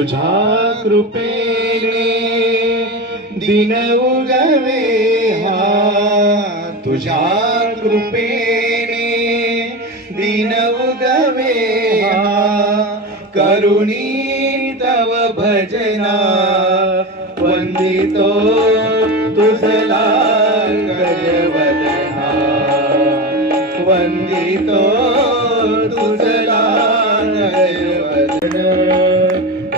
तुझ्या कृपेने दिन उगवे हा, तुझ्या कृपेने दिन उगवे हा, करुणी तव भजना वंदितो तुझला गजवदना, वंदितो तुझला गजवदना।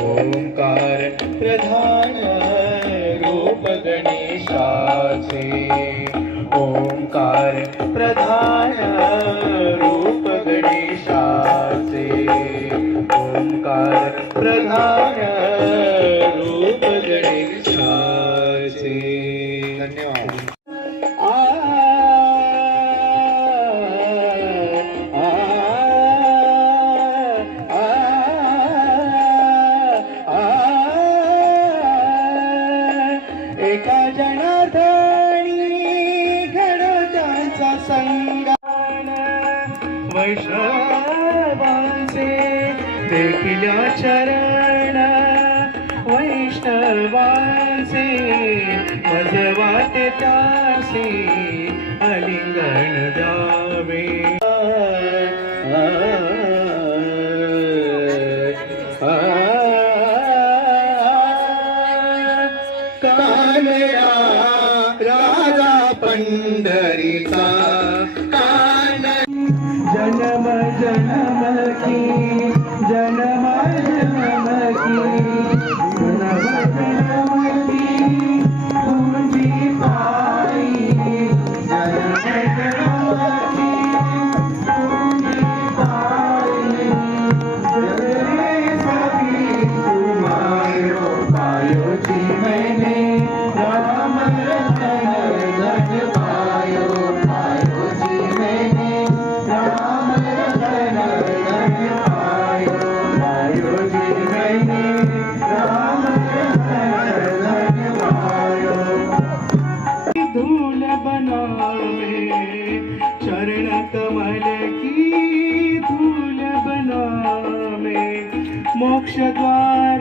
ओंकार प्रधान रूप गणेशाचे, ओंकार प्रधान रूप गणेशाचे, ओंकार प्रधान रूप गणेशाचे। धन्यवाद। एका जनार्दनी घडो त्यांचा संगान, वैष्णवांचे देखिल्या चरण, वैष्णवांचे मज वाटे त्यासी आलिंगन द्यावे। कानया राजा पंढरीचा कान, जन्म जन्म की जन्म जन्म की जन्म जन्म की तुझी पायी, जन्म जन्म की तुझी पायी, जगरे सभी तुम्हारो पायो जी मैंने, राम रतन धन पायो, पायो जी मैंने, राम रतन धन पायो, पायो जी मैंने, राम रतन धन पायो। धूल बनावे चरण कमल की, धूल बनावे मोक्ष द्वार